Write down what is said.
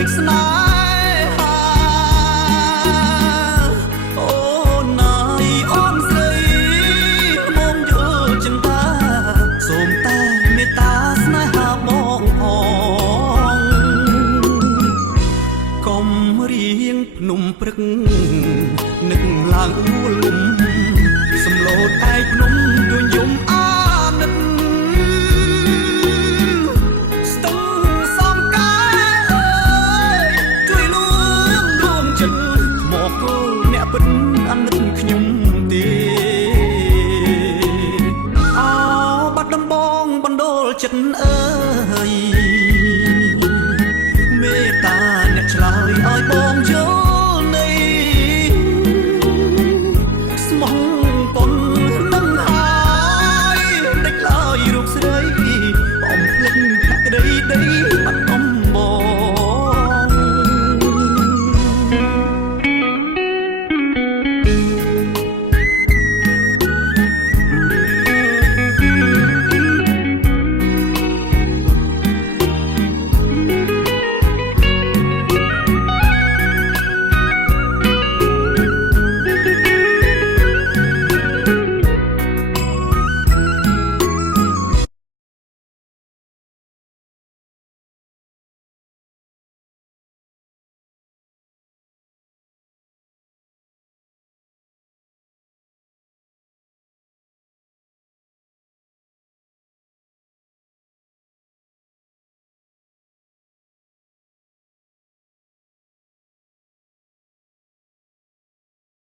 ពេចស្នេហាអូណាយអូនស្រីមកយល់ចិន្តាសូមតែមេត្តាស្នេហាបងផងកុំរៀងភ្នំព្រឹកនឹកឡើងអួលលំសំឡូតឯភ្នំយយំអាណិតស្ទឹងសំកាអើយជួយលួងដួងចិត្តមកគល់អ្នកពិតអាណិតខ្ញុំទេអោបាត់ដំបងបណ្ដូលចិត្តអើយ